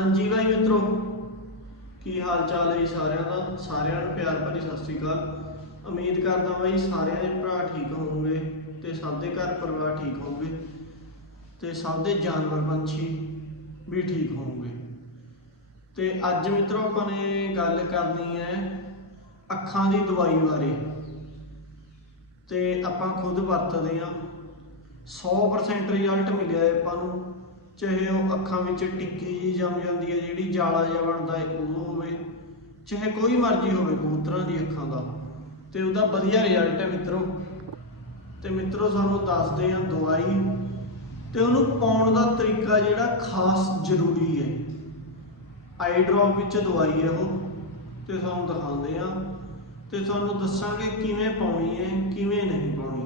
ਹਾਂਜੀ ਭਾਈ ਮਿੱਤਰੋ, ਕੀ ਹਾਲ ਚਾਲ ਹੈ ਜੀ ਸਾਰਿਆਂ ਦਾ? ਸਾਰਿਆਂ ਨੂੰ ਪਿਆਰ ਭਰੀ ਸਤਿ ਸ੍ਰੀ ਅਕਾਲ। ਉਮੀਦ ਕਰਦਾ ਭਾਈ ਸਾਰਿਆਂ ਦੇ ਭਰਾ ਠੀਕ ਹੋਣਗੇ ਤੇ ਸਭ ਦੇ ਘਰ ਪਰਿਵਾਰ ਠੀਕ ਹੋਣਗੇ ਤੇ ਸਭ ਦੇ ਜਾਨਵਰ ਪੰਛੀ ਵੀ ਠੀਕ ਹੋਣਗੇ ਤੇ ਅੱਜ ਮਿੱਤਰੋ ਆਪਾਂ ਨੇ ਗੱਲ ਕਰਨੀ ਹੈ ਅੱਖਾਂ ਦੀ ਦਵਾਈ ਬਾਰੇ। ਤੇ ਆਪਾਂ ਖੁਦ ਵਰਤਦੇ ਆ 100% ਰਿਜ਼ਲਟ ਮਿਲਿਆ ਹੈ ਆਪਾਂ ਨੂੰ। ਚਾਹੇ ਉਹ ਅੱਖਾਂ ਵਿੱਚ ਟਿੱਕੀ ਜੀ ਜੰਮ ਜਾਂਦੀ ਹੈ, ਜਿਹੜੀ ਜਾਲਾ ਜਿਹਾ ਬਣਦਾ ਹੈ ਉਹ ਹੋਵੇ, ਚਾਹੇ ਕੋਈ ਮਰਜ਼ੀ ਹੋਵੇ, ਕਬੂਤਰਾਂ ਦੀ ਅੱਖਾਂ ਦਾ। ਤੇ ਉਹਦਾ ਵਧੀਆ ਰਿਜ਼ਲਟ ਹੈ ਮਿੱਤਰੋ। ਤੇ ਮਿੱਤਰੋ, ਸਾਨੂੰ ਦੱਸਦੇ ਆ ਦਵਾਈ ਤੇ ਉਹਨੂੰ ਪਾਉਣ ਦਾ ਤਰੀਕਾ ਜਿਹੜਾ ਖਾਸ ਜ਼ਰੂਰੀ ਹੈ। ਆਈ ਡ੍ਰੌਪ ਵਿੱਚ ਦਵਾਈ ਹੈ ਉਹ। ਤੇ ਤੁਹਾਨੂੰ ਦਿਖਾਉਂਦੇ ਆ ਤੇ ਤੁਹਾਨੂੰ ਦੱਸਾਂਗੇ ਕਿਵੇਂ ਪਾਉਣੀ ਹੈ, ਕਿਵੇਂ ਨਹੀਂ ਪਾਉਣੀ।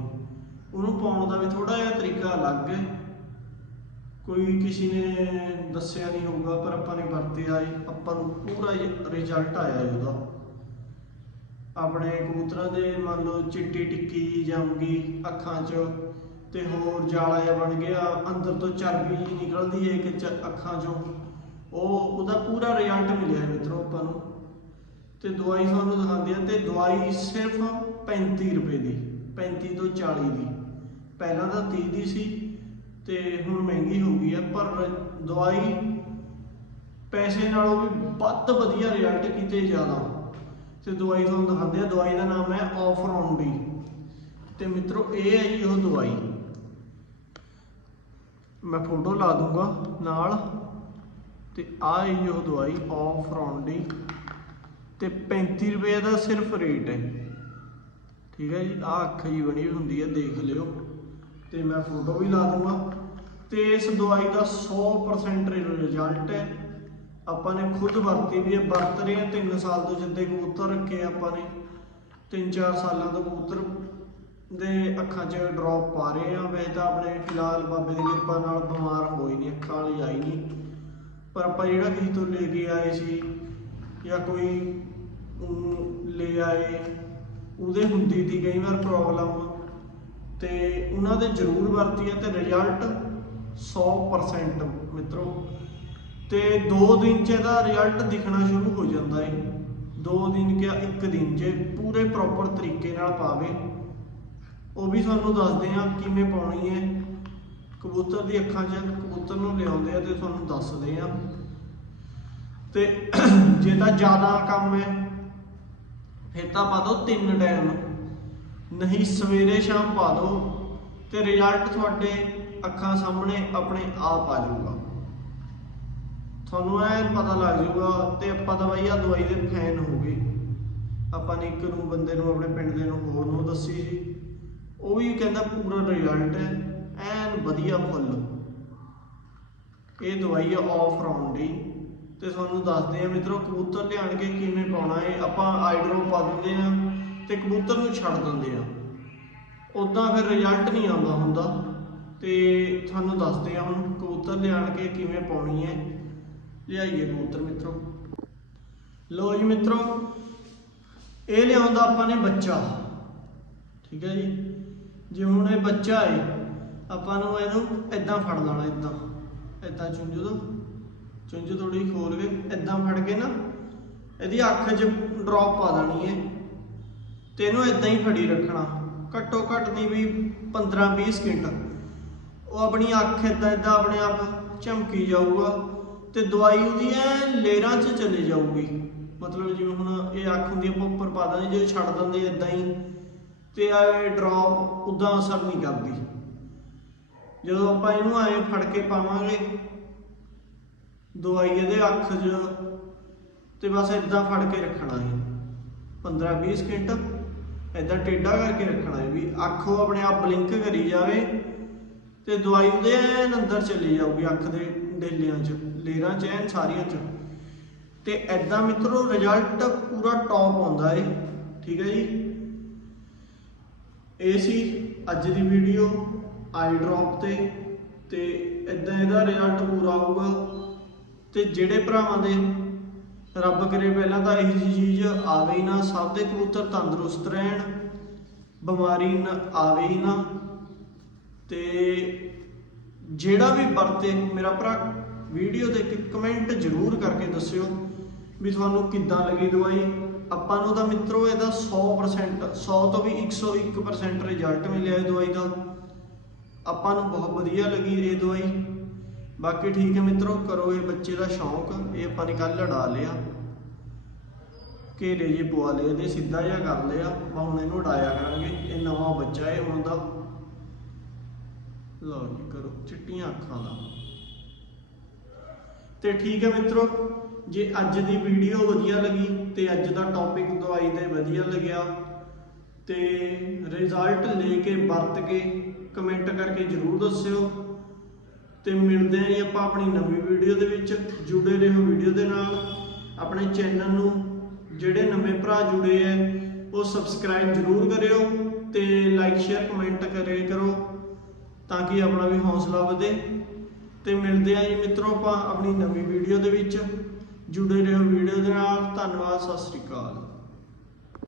ਉਹਨੂੰ ਪਾਉਣ ਦਾ ਵੀ ਥੋੜਾ ਜਿਹਾ ਤਰੀਕਾ ਅਲੱਗ ਹੈ। ਕੋਈ ਕਿਸੇ ਨੇ ਦੱਸਿਆ ਨਹੀਂ ਹੋਊਗਾ, ਪਰ ਆਪਾਂ ਨੇ ਵਰਤਿਆ ਹੈ ਆਪਾਂ ਨੂੰ ਪੂਰਾ ਰਿਜ਼ਲਟ ਆਇਆ ਹੈ ਉਹਦਾ। ਆਪਣੇ ਕਬੂਤਰਾਂ ਦੇ ਮੰਨ ਲਓ ਚਿੱਟੀ ਟਿੱਕੀ ਜਾਊਗੀ ਅੱਖਾਂ 'ਚ ਤੇ ਹੋਰ ਜਾਲਾ ਜਿਹਾ ਬਣ ਗਿਆ, ਅੰਦਰ ਤੋਂ ਚਰਬੀ ਜਿਹੀ ਨਿਕਲਦੀ ਹੈ ਕਿ ਚ- ਅੱਖਾਂ 'ਚੋਂ, ਉਹ ਉਹਦਾ ਪੂਰਾ ਰਿਜ਼ਲਟ ਮਿਲਿਆ ਹੈ ਮਿੱਤਰੋ ਆਪਾਂ ਨੂੰ। ਤੇ ਦਵਾਈ ਤੁਹਾਨੂੰ ਦਿਖਾਉਂਦੇ ਆ ਤੇ ਦਵਾਈ ਸਿਰਫ 35 ਰੁਪਏ ਦੀ 35 ਤੋਂ 40 ਦੀ। ਪਹਿਲਾਂ ਤਾਂ 30 ਦੀ ਸੀ ਤੇ ਹੁਣ ਮਹਿੰਗੀ ਹੋ ਗਈ ਹੈ ਪਰ ਦਵਾਈ ਪੈਸੇ ਨਾਲੋਂ ਵੀ ਵੱਧ ਵਧੀਆ ਰਿਜ਼ਲਟ ਕੀਤੇ ਜ਼ਿਆਦਾ। ਤੇ ਦਵਾਈ ਤੁਹਾਨੂੰ ਦਿਖਾਉਂਦੇ ਆ, ਦਵਾਈ ਦਾ ਨਾਮ ਹੈ ਆਫ ਰੌਂਡੀ ਤੇ ਮਿੱਤਰੋ, ਇਹ ਹੈ ਜੀ ਉਹ ਦਵਾਈ। ਮੈਂ ਫੋਟੋ ਲਾ ਦੂੰਗਾ ਨਾਲ। ਤੇ ਆ ਹੈ ਜੀ ਉਹ ਦਵਾਈ ਆਫ ਡੀ ਤੇ 35 ਰੁਪਏ ਦਾ ਸਿਰਫ ਰੇਟ ਹੈ। ਠੀਕ ਹੈ ਜੀ ਆ ਅੱਖ ਜੀ ਬਣੀ ਹੁੰਦੀ ਹੈ, ਦੇਖ ਲਿਓ। ਤੇ ਮੈਂ ਫੋਟੋ ਵੀ ਲਾ ਦੂੰਗਾ। ਤੇ ਇਸ ਦਵਾਈ ਦਾ 100% ਰਿਜ਼ਲਟ ਹੈ। ਆਪਾਂ ਨੇ ਖੁਦ ਵਰਤੀ ਵੀ ਹੈ, ਵਰਤ ਰਹੇ ਹਾਂ 3 ਸਾਲ ਤੋਂ ਜਿੱਦੇ ਕਬੂਤਰ ਰੱਖੇ ਆਪਾਂ ਨੇ 3-4 ਸਾਲਾਂ ਤੋਂ ਕਬੂਤਰ ਦੇ ਅੱਖਾਂ 'ਚ ਡ੍ਰੌਪ ਪਾ ਰਹੇ ਆ ਵੈਸੇ ਤਾਂ ਆਪਣੇ ਫਿਲਹਾਲ ਬਾਬੇ ਦੀ ਕਿਰਪਾ ਨਾਲ ਬਿਮਾਰ ਹੋਈ ਨਹੀਂ, ਅੱਖਾਂ ਵਾਲੀ ਆਈ ਨਹੀਂ। ਪਰ ਆਪਾਂ ਜਿਹੜਾ ਕਿਸੇ ਤੋਂ ਲੈ ਕੇ ਆਏ ਸੀ ਜਾਂ ਕੋਈ ਲੈ ਆਏ, ਉਹਦੇ ਹੁੰਦੀ ਸੀ ਕਈ ਵਾਰ ਪ੍ਰੋਬਲਮ ਤੇ ਉਹਨਾਂ ਦੇ ਜ਼ਰੂਰ ਵਰਤੀ ਹੈ ਤੇ ਰਿਜ਼ਲਟ 100% ਮਿੱਤਰੋ। ਤੇ 2 ਦਿਨ ਚ ਇਹਦਾ ਰਿਜ਼ਲਟ ਦਿਖਣਾ ਸ਼ੁਰੂ ਹੋ ਜਾਂਦਾ ਹੈ 2 ਦਿਨ ਕਿਆ 1 ਦਿਨ ਚ ਪੂਰੇ ਪ੍ਰੋਪਰ ਤਰੀਕੇ ਨਾਲ ਪਾਵੇ। ਉਹ ਵੀ ਤੁਹਾਨੂੰ ਦੱਸਦੇ ਆ ਕਿਵੇਂ ਪਾਉਣੀ ਹੈ ਕਬੂਤਰ ਦੀ ਅੱਖਾਂ 'ਚ ਕਬੂਤਰ ਨੂੰ ਲਿਆਉਂਦੇ ਆ ਤੇ ਤੁਹਾਨੂੰ ਦੱਸਦੇ ਆ ਤੇ ਜੇ ਤਾਂ ਜ਼ਿਆਦਾ ਕੰਮ ਹੈ ਫਿਰ ਤਾਂ ਪਾ ਦਿਓ ਤਿੰਨ ਟਾਈਮ ਨਹੀਂ ਸਵੇਰੇ ਸ਼ਾਮ ਪਾ ਦਿਓ ਤੇ ਰਿਜ਼ਲਟ ਤੁਹਾਡੇ ਅੱਖਾਂ ਸਾਹਮਣੇ ਆਪਣੇ ਆਪ ਆ ਜਾਊਗਾ। ਤੁਹਾਨੂੰ ਐਨ ਪਤਾ ਲੱਗ ਜਾਊਗਾ ਤੇ ਆਪਾਂ ਤਾਂ ਬਈ ਆ ਦਵਾਈ ਦੇ ਫੈਨ ਹੋ ਗਏ। ਆਪਾਂ ਨੇ ਇੱਕ ਨੂੰ, ਬੰਦੇ ਨੂੰ, ਆਪਣੇ ਪਿੰਡ ਦੇ ਨੂੰ, ਹੋਰ ਨੂੰ ਦੱਸੀ ਜੀ। ਉਹ ਵੀ ਕਹਿੰਦਾ ਪੂਰਾ ਰਿਜ਼ਲਟ ਹੈ, ਐਨ ਵਧੀਆ ਫੁੱਲ। ਇਹ ਦਵਾਈ ਆ ਆਫ ਰਾਉਂਡ ਦੀ। ਤੇ ਤੁਹਾਨੂੰ ਦੱਸਦੇ ਆ ਮਿੱਤਰੋ, ਕਬੂਤਰ ਲਿਆਣ ਕੇ ਕਿਵੇਂ ਪਾਉਣਾ ਹੈ। ਆਪਾਂ ਆਈਡਰੋ ਪਾ ਦਿੰਦੇ ਆ ਤੇ ਕਬੂਤਰ ਨੂੰ ਛੱਡ ਦਿੰਦੇ ਆ ਉਦਾਂ ਫਿਰ ਰਿਜ਼ਲਟ ਨਹੀਂ ਆਉਂਦਾ ਹੁੰਦਾ। ਤੇ ਤੁਹਾਨੂੰ ਦੱਸਦੇ ਆ ਹੁਣ ਕਬੂਤਰ ਲਿਆਣ ਕੇ ਕਿਵੇਂ ਪਾਉਣੀ ਹੈ। ਲਿਆਈਏ ਕਬੂਤਰ ਮਿੱਤਰੋ। ਲੋ ਜੀ ਮਿੱਤਰੋ, ਇਹ ਲਿਆਉਂਦਾ ਆਪਾਂ ਨੇ ਬੱਚਾ। ਠੀਕ ਹੈ ਜੀ। ਜੇ ਹੁਣ ਇਹ ਬੱਚਾ ਹੈ ਆਪਾਂ ਨੂੰ ਇਹਨੂੰ ਇਦਾਂ ਫੜ ਲੈਣਾ ਇਦਾਂ ਇਦਾਂ ਚੁੰਝੂ ਤੋਂ ਚੁੰਝੂ ਥੋੜੀ ਖੋਲ ਕੇ ਇਦਾਂ ਫੜ ਕੇ ਨਾ ਇਹਦੀ ਅੱਖ 'ਚ ਡ੍ਰੌਪ ਪਾ ਦੇਣੀ ਹੈ ਤੇ ਇਹਨੂੰ ਇਦਾਂ ਹੀ ਫੜੀ ਰੱਖਣਾ। ਘੱਟੋ ਘੱਟ ਨਹੀਂ ਵੀ 15-20 ਸਕਿੰਟ ਉਹ ਆਪਣੀ ਅੱਖ ਇਦਾਂ ਇਦਾਂ ਆਪਣੇ ਆਪ ਚਮਕੀ ਜਾਊਗਾ ਤੇ ਦਵਾਈ ਉਹਦੀ ਐ ਲੇਰਾਂ 'ਚ ਚਲੇ ਜਾਊਗੀ। ਮਤਲਬ ਜਿਵੇਂ ਹੁਣ ਇਹ ਅੱਖ ਹੁੰਦੀ ਆਪਾਂ ਉੱਪਰ ਪਾ ਦਿੰਦੇ ਜੇ ਛੱਡ ਦਿੰਦੇ ਇਦਾਂ ਹੀ, ਤੇ ਇਹ ਡ੍ਰੌਪ ਉਦਾਂ ਅਸਰ ਨਹੀਂ ਕਰਦੀ। ਜਦੋਂ ਆਪਾਂ ਇਹਨੂੰ ਐਂ ਫੜ ਕੇ ਪਾਵਾਂਗੇ, ਦਵਾਈ ਇਹਦੇ ਅੱਖ 'ਚ, ਤੇ ਬਸ ਇਦਾਂ ਫੜ ਕੇ ਰੱਖਣਾ ਹੈ। 15-20 ਸਕਿੰਟ ਇਦਾਂ ਟੇਢਾ ਕਰਕੇ ਰੱਖਣਾ ਹੈ ਵੀ ਅੱਖ ਉਹ ਆਪਣੇ ਆਪ ਬਲਿੰਕ ਕਰੀ ਜਾਵੇ ਤੇ ਦਵਾਈ ਉਹਦੇ ਐਨ ਅੰਦਰ ਚਲੀ ਜਾਊਗੀ ਅੱਖ ਦੇ ਡੇਲਿਆਂ 'ਚ, ਲੇਰਾਂ 'ਚ, ਐਨ ਸਾਰੀਆਂ 'ਚ। ਤੇ ਐਦਾਂ ਮਿੱਤਰੋ ਰਿਜ਼ਲਟ ਪੂਰਾ ਟੌਪ ਆਉਂਦਾ ਏ, ਠੀਕ ਹੈ ਜੀ। ਇਹ ਸੀ ਅੱਜ ਦੀ ਵੀਡੀਓ ਆਈ ਡ੍ਰੌਪ ਤੇ ਤੇ ਇਦਾਂ ਇਹਦਾ ਰਿਜ਼ਲਟ ਪੂਰਾ ਆਊਗਾ। ਤੇ ਜਿਹੜੇ ਭਰਾਵਾਂ ਦੇ ਰੱਬ ਕਰੇ ਪਹਿਲਾਂ ਤਾਂ ਇਹੋ ਜਿਹੀ ਚੀਜ਼ ਆਵੇ ਹੀ ਨਾ, ਸਭ ਦੇ ਕਬੂਤਰ ਤੰਦਰੁਸਤ ਰਹਿਣ, ਬਿਮਾਰੀ ਨਾ ਆਵੇ ਹੀ ਨਾ। ਤੇ ਜਿਹੜਾ ਵੀ ਵਰਤੇ, ਮੇਰਾ ਭਰਾ ਵੀਡੀਓ ਦੇ ਇੱਕ ਕਮੈਂਟ ਜ਼ਰੂਰ ਕਰਕੇ ਦੱਸਿਓ ਵੀ ਤੁਹਾਨੂੰ ਕਿੱਦਾਂ ਲੱਗੀ ਦਵਾਈ। ਆਪਾਂ ਨੂੰ ਤਾਂ ਮਿੱਤਰੋ ਇਹਦਾ 100% 100 ਤੋਂ ਵੀ 101% ਰਿਜ਼ਲਟ ਮਿਲਿਆ ਇਹ ਦਵਾਈ ਦਾ। ਆਪਾਂ ਨੂੰ ਬਹੁਤ ਵਧੀਆ ਲੱਗੀ ਇਹ ਦਵਾਈ। ਬਾਕੀ ਠੀਕ ਹੈ ਮਿੱਤਰੋ, ਕਰੋ ਇਹ ਬੱਚੇ ਦਾ ਸ਼ੌਂਕ, ਇਹ ਆਪਾਂ ਨੇ ਕੱਲ ਲੜਾ ਲਿਆ। ਘੇਰੇ ਜੇ ਪਵਾ ਲਏ ਇਹਦੇ ਸਿੱਧਾ ਜਿਹਾ ਕਰ ਲਿਆ, ਆਪਾਂ ਹੁਣ ਇਹਨੂੰ ਉਡਾਇਆ ਕਰਾਂਗੇ। ਇਹ ਨਵਾਂ ਬੱਚਾ ਹੈ ਹੁਣ ਦਾ ਲਓ ਜੀ, ਕਰੋ। ਚਿੱਟੀਆਂ ਅੱਖਾਂ ਦਾ। ਤੇ ਠੀਕ ਹੈ ਮਿੱਤਰੋ, ਜੇ ਅੱਜ ਦੀ ਵੀਡੀਓ ਵਧੀਆ ਲੱਗੀ ਤੇ ਅੱਜ ਦਾ ਟੌਪਿਕ ਦਵਾਈ ਦੇ ਵਧੀਆ ਲੱਗਿਆ ਤੇ ਰਿਜ਼ਲਟ ਲੈ ਕੇ ਵਰਤ ਕੇ ਕਮੈਂਟ ਕਰਕੇ ਜਰੂਰ ਦੱਸਿਓ। ਤੇ ਮਿਲਦੇ ਆਂ ਜੀ ਆਪਾਂ ਆਪਣੀ ਨਵੀਂ ਵੀਡੀਓ ਦੇ ਵਿੱਚ। ਜੁੜੇ ਰਹੋ ਵੀਡੀਓ ਦੇ ਨਾਲ। ਆਪਣੇ ਚੈਨਲ ਨੂੰ, ਜਿਹੜੇ ਨਵੇਂ ਭਰਾ ਜੁੜੇ ਐ ਉਹ ਸਬਸਕ੍ਰਾਈਬ ਜਰੂਰ ਕਰਿਓ ਤੇ ਲਾਈਕ ਸ਼ੇਅਰ ਕਮੈਂਟ ਕਰਿਆ ਕਰੋ। ਤਾਂ ਕਿ ਆਪਣਾ ਵੀ ਹੌਸਲਾ ਵਧੇ ਤੇ ਮਿਲਦੇ ਆਂ ਜੀ ਮਿੱਤਰੋ ਆਪਾਂ ਆਪਣੀ ਨਵੀਂ ਵੀਡੀਓ ਦੇ ਵਿੱਚ। ਜੁੜੇ ਰਹੋ ਵੀਡੀਓ ਦੇ ਨਾਲ। ਧੰਨਵਾਦ, ਸਤਿ ਸ੍ਰੀ ਅਕਾਲ।